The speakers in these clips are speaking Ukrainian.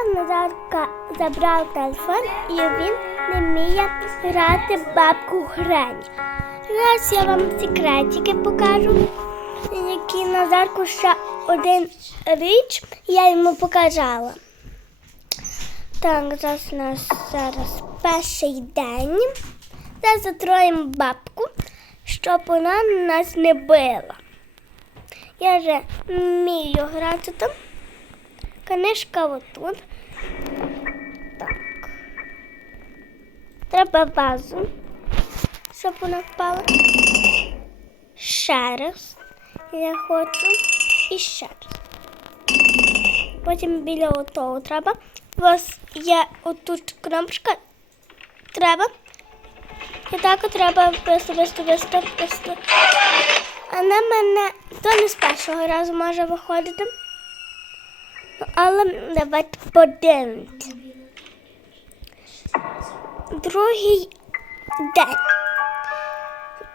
Я Назарка забрав телефон і він не вміє грати бабку грань. Зараз я вам секретики покажу, які Назарку ще один річ я йому показала. Так, зараз у нас зараз перший день. Зараз затроїмо бабку, щоб вона нас не била. Я вже вмію грати там. Книжка отут. Так. Треба вазу, щоб вона впала. Ще раз. Я хочу. І ще раз. Потім біля отого треба. У вас є отут кнопочка. Треба. І так треба вести, вести, вести, вести. А на мене то не з першого разу може виходити. Але давайте подивимось. Другий день.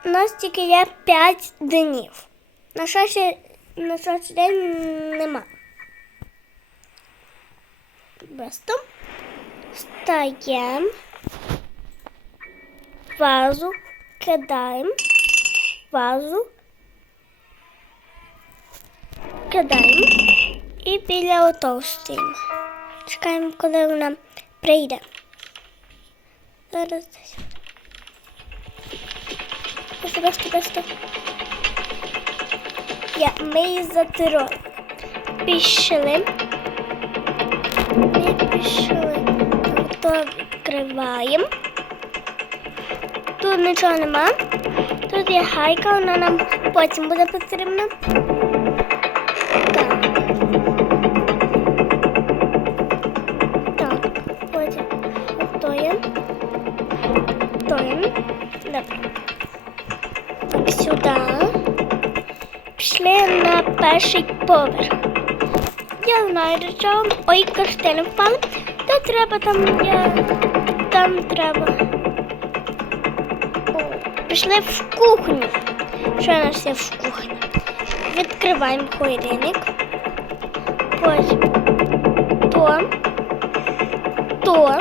У нас тільки є 5 днів. На шостий, на шостий день нема. Просто встаємо, вазу кидаємо, вазу кидаємо і біля стоїмо. Чекаємо, коли вона прийде. Зараз десь. Бесто, бесто, бесто. Я, ми її затирали. Пішли. Ми пішли. То відкриваємо. Тут нічого нема. Тут є гайка, вона нам потім буде потрібна. Перший поверх. Я знаю, до чого. Ой, каштани впали. То треба там є. Там треба. О, пішли в кухню. Що у нас є в кухні? Відкриваємо холодильник. Потім то, то.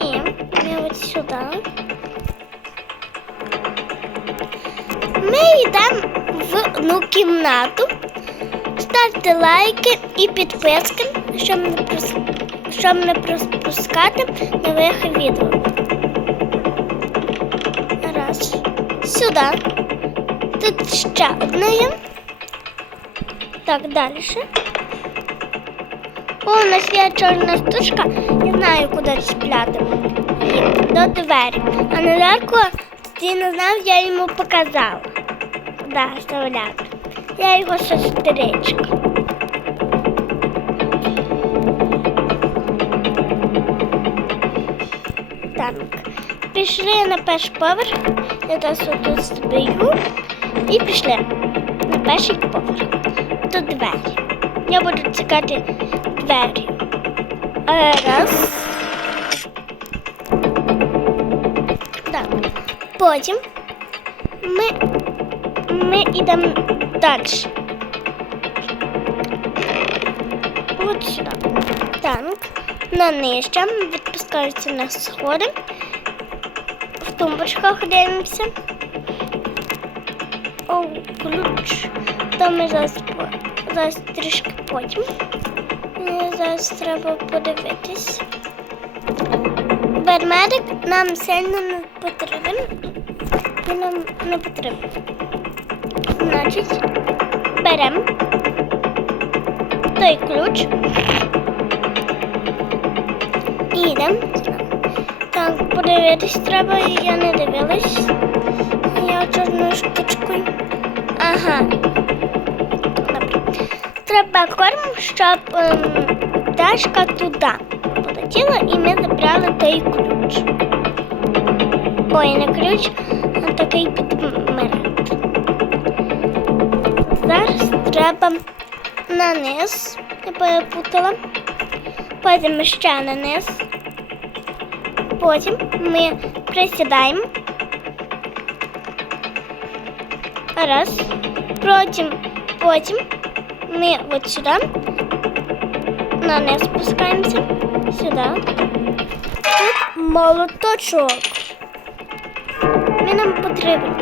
І ми ось сюди. Ми йдемо в одну кімнату. Ставте лайки і підписки, щоб не, прос... щоб не пропускати нових відео. Раз. Сюди. Тут ще одна є. Так, далі. О, у нас є чорна штучка, я знаю, куди чіпляти. До двері. А Назарко ти не знав, я йому показала. Куди вставляти. Я його сестричка. Так, пішли на перший поверх. Я зараз тут стою. І пішли на перший поверх. Тут двері. Я буду чекати двері. Раз. Так. Потім ми, ми йдемо далі. От сюди. Так. На нижче відпускаються на сходи. В тумбочках дивимося. Ключ. То ми зараз, зараз трішки потім. Е, Зараз треба подивитись. Ведмедик нам сильно не потрібен. Він нам не потрібен. Значить, беремо той ключ. І йдемо. Так, подивитись треба, я не дивилась. Я чорною штучкою. Ага. Треба корм, щоб ем, пташка туди полетіла і ми забрали той ключ. Ой, не ключ, а такий підмет. Зараз треба на низ. Я перепутала. Потім ще на низ. Потім ми присідаємо. Раз. Потім, потім ми от сюди. На низ спускаємося. Сюди. Тут молоточок. Він нам потрібен.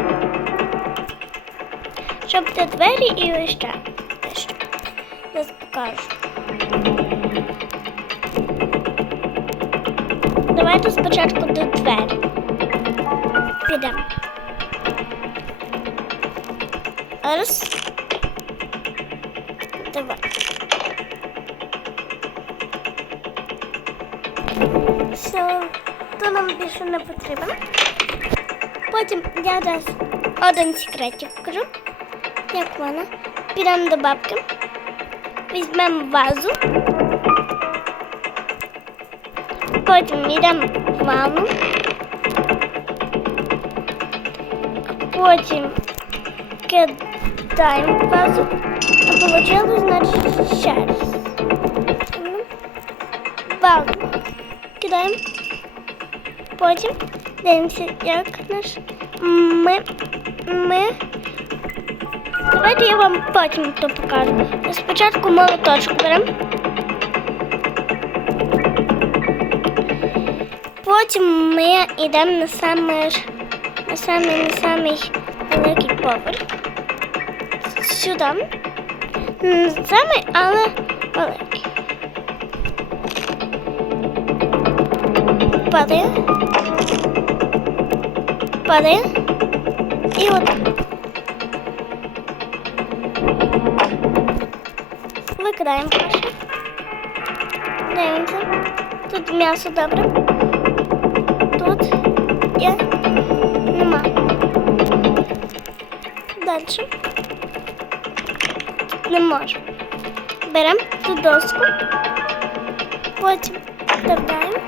Щоб до двері і ось ще. Зараз покажу. Давайте спочатку до двері. Підемо. Раз. Давай. Все, то нам більше не потрібно. Потім я десь один секретик покажу. Як вона. Підемо до бабки. Візьмемо вазу. Потім йдемо в ванну. Потім кидаємо вазу. А получилось, значить, ще. Ну, кидаємо. Потім дивимося, як наш. Ми. Ми. Давайте я вам потім то покажу. Спочатку молоточок беремо. Потім ми йдемо на самий, на самий, на самий великий поверх. Сюди. Самий, але великий. Падає. Падає. І отак. Викидаємо перше. Дивимося. Тут м'ясо добре. Далі. Не можу. Беремо ту доску. Потім вставляємо.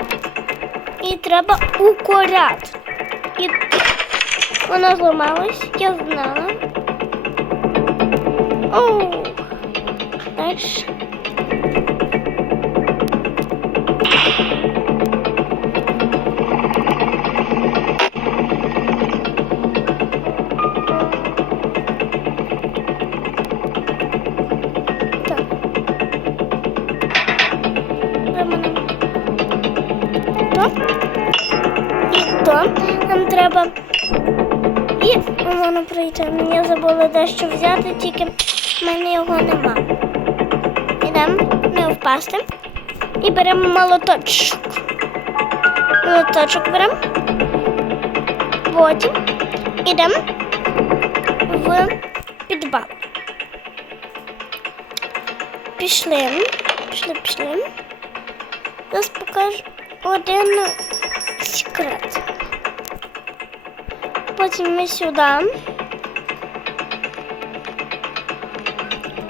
І треба укоряти. І вона зламалась, я знала. Оу. Дальше. Дещо взяти, тільки в мене його нема. Ідемо не впасти. І беремо молоточок. Молоточок беремо. Потім ідемо в підвал. Пішли. Пішли, пішли. Зараз покажу один секрет. Потім ми сюди.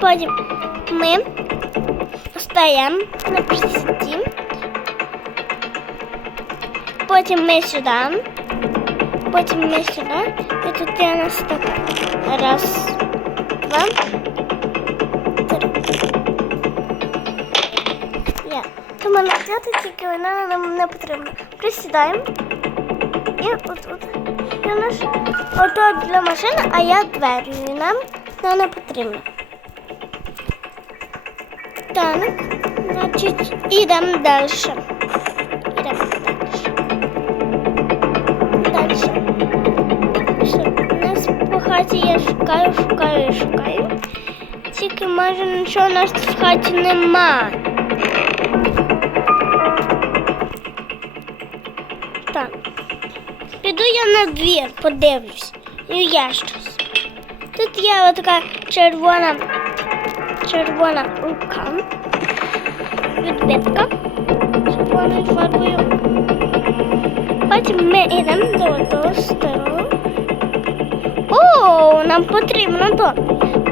Потім ми встаємо на присіді. Потім ми сюди. Потім ми сюди. І тут у нас така. Раз, два, три. Є. То мене взяти тільки вона нам не потрібна. Присідаємо. І отут. І у нас ото для машини, а я двері. Нам не потрібна. Так, значить, ідемо далі. Ідемо далі. Далі. У нас по хаті я шукаю, шукаю, шукаю. Тільки може нічого у нас в хаті нема. Так. Піду я на двір, подивлюсь. І є щось. Тут є така червона, червона рука. Відбитка червоною фарбою. Потім ми йдемо до того старого. нам потрібно то,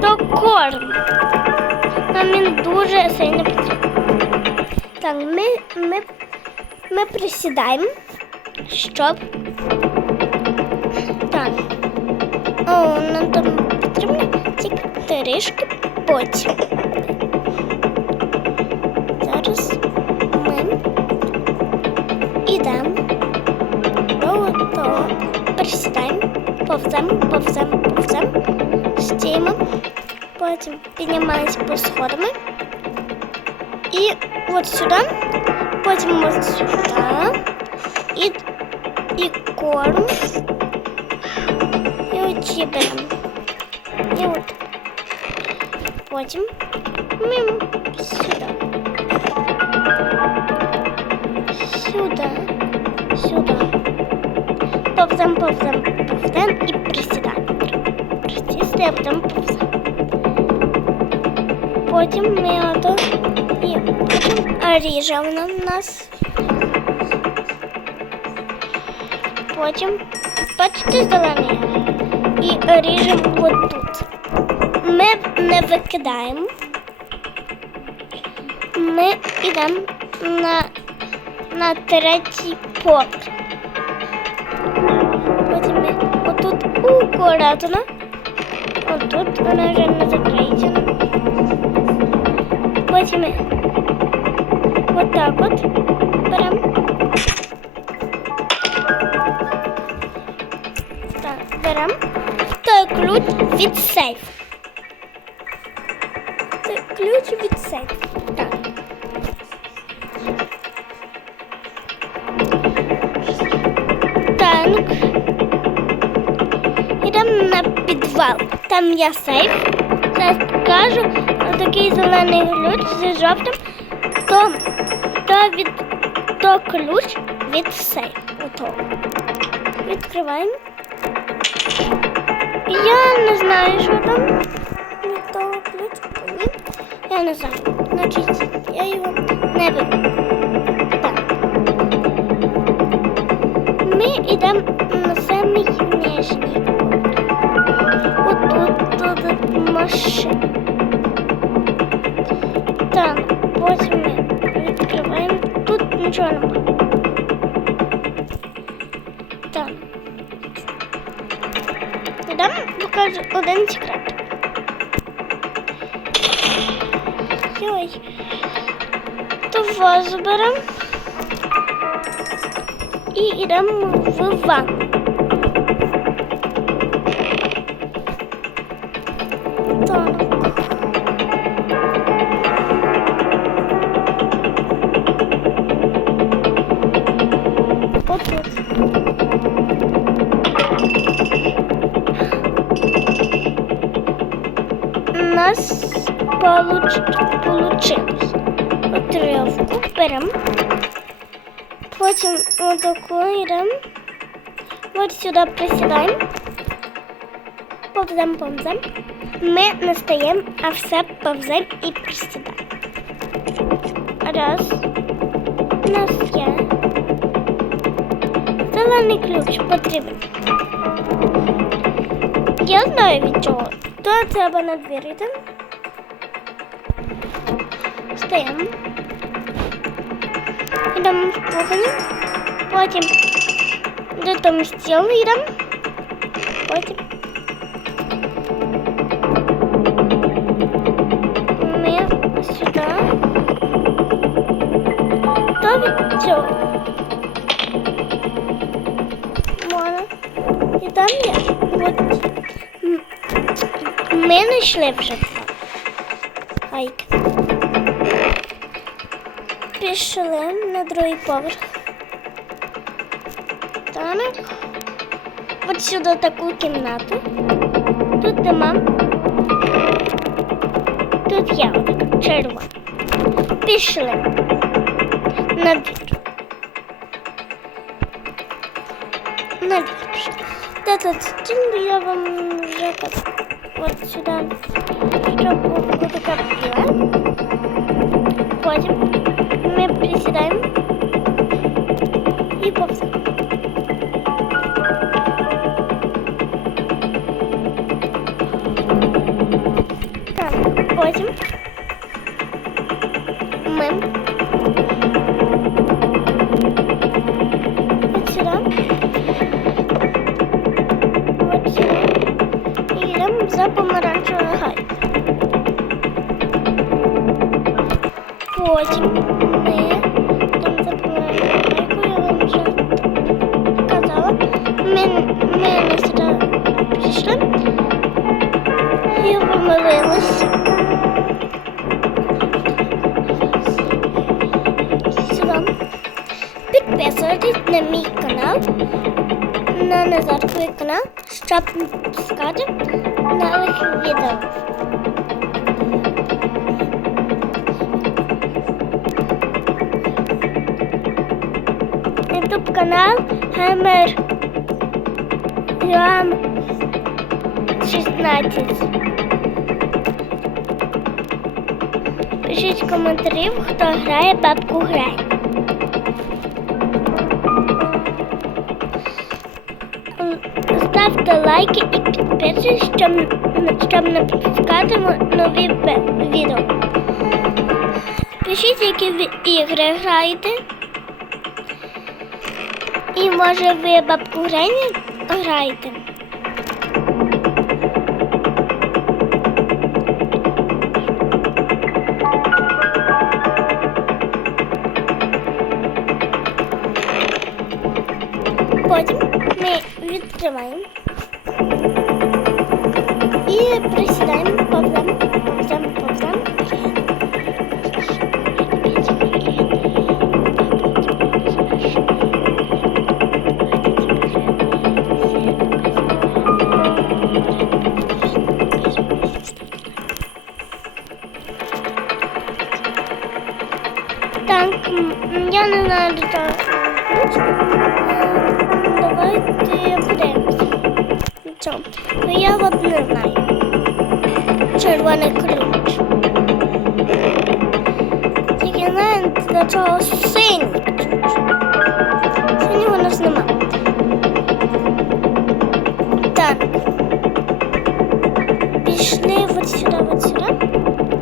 то корм. Нам він дуже сильно потрібен. Так, ми, ми, ми присідаємо, щоб. Так. О, нам там потрібно тільки трішки потім. Зараз ми йдемо до того, присідаємо, повземо, повземо, повземо, стіємо, потім піднімаємося по сходами. І от сюди, потім от сюди. І, і корм. І оці беремо. І от. Потім мимо сюди. Сюди. Сюди. Повзем, повзем, повзем і присідаємо. Присісти, а потім повзем. Потім ми ото і потім ріже вона в нас. Потім, бачите, зелений. І ріжемо отут. Ми не викидаємо. Ми йдемо на, на третій поверх. Потім ми отут акуратно. Отут вона вже не закриється. Потім ми отак от беремо. Так, беремо. Той ключ від сейфу. Ключ від сейфу. Так. Так. Йдемо на підвал. Там є сейф. Зараз покажу такий зелений ключ зі жовтим. То, то, від, то ключ від сейфу. Відкриваємо. Я не знаю, що там Я не знаю. Значить, я його не беру. Так. Ми йдемо на самий нижній. Отут тут машина. Так, потім ми відкриваємо. Тут нічого немає. Так. Йдемо, покажу один секрет. То вазу беремо і йдемо в ванну. Так. Отут. У нас получ... получилось. Отрывку берем. Потім отаку йдемо. От сюди присідаємо. Повзем, повзем. Ми не стаємо, а все повзем і присідаємо. Раз. У нас є. Зелений ключ потрібен. Я знаю від чого. То треба на двір йти. Стаємо. Йдемо в кухню. Потім до там стіл йдемо. Потім ми сюди. То від цього. Можна. І там є. Ми знайшли вже два. Пішли на другий поверх. Так. От сюди таку кімнату. Тут нема. Тут є отака червона. Пішли на двір. На двір пішли. Тут стіл я вам вже так. От сюди. Щоб така була. Потім мы приседаем. И повтор. Восемь. Підписуйтесь на мій канал, на Назарковий канал, щоб не пускати нових відео. Ютуб канал Геймер Юам 16. Пишіть коментарі, хто грає бабку грай. Ставте лайки і підписуйтесь, щоб, щоб не пропускати нові відео. Пишіть, які ви ігри граєте. І може ви бабку Грені граєте. Потім ми відкриваємо Червоний ключ. Тільки знаю, для чого синій ключ. Синього у нас нема. Так. Пішли от сюди, от сюди.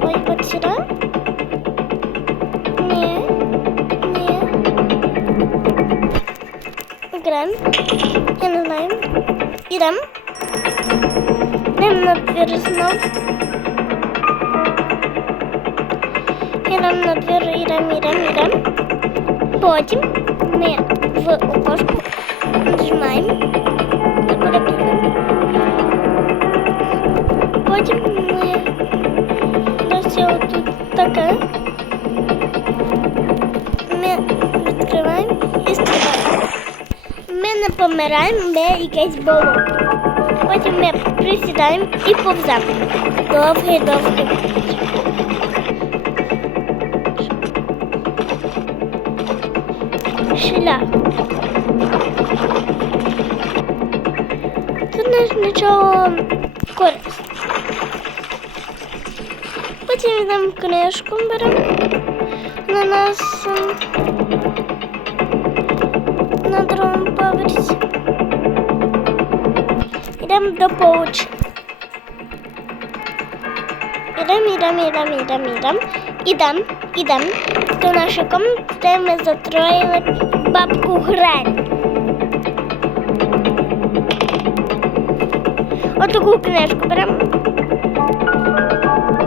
Ой, от сюди. Ні. Ні. Граємо. Я не знаю. Ідемо. Йдемо на двір ідемо, ідемо, ідемо. Потім ми в окошку нажимаємо і переписуємо. Потім ми досі отут таке. Ми відкриваємо і стрибаємо. Ми не помираємо, ми якесь болото. Потім ми присідаємо і повземо. Довгий, Шлях. Тут нічого корисного. Потім йдемо книжку беремо. На нас ем, на другому поверсі. Йдемо до поучі. Ідемо, ідемо, ідемо, ідемо, ідемо. Ідемо, ідемо до нашої комнати, де ми затроїли бабку Грень. Отаку книжку беремо.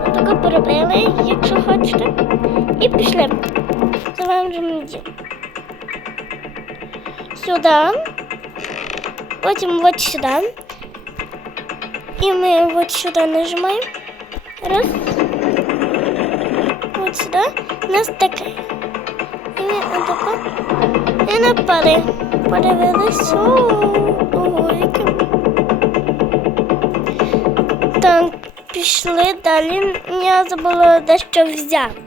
Отаку поробили, якщо хочете. І пішли. Не діло. Сюди. Потім от сюди. І ми от сюди нажимаємо. Раз. Сюди. У нас таке. І ми отако. І напали. Подивились. Ого, яке. Так, пішли далі. Я забула дещо взяти.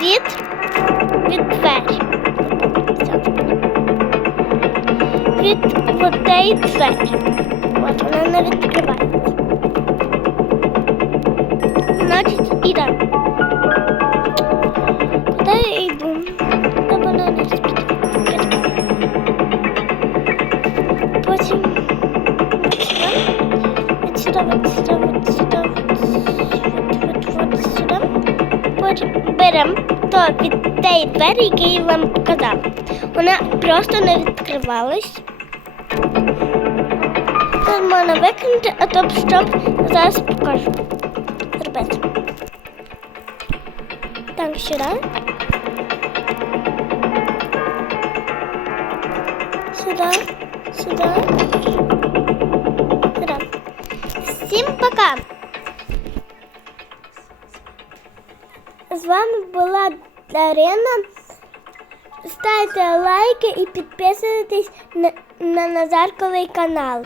Від, від двері. Від отеї двері. От вона не відкривається значить іде. Куди я йду? Та банани спіти. Потім от сюди, от сюди, от сюди, от сюди, от сюди, от сюди. Потім беремо то від тієї двері, я вам показав. Вона просто не відкривалась. Нормально викинути, а то щоб зараз покажу. Зробити. Так, сюди. Сюди, сюди. Сюди. Всім пока! З вами була Дарина. Ставте лайки і підписуйтесь на, на Назарковий канал.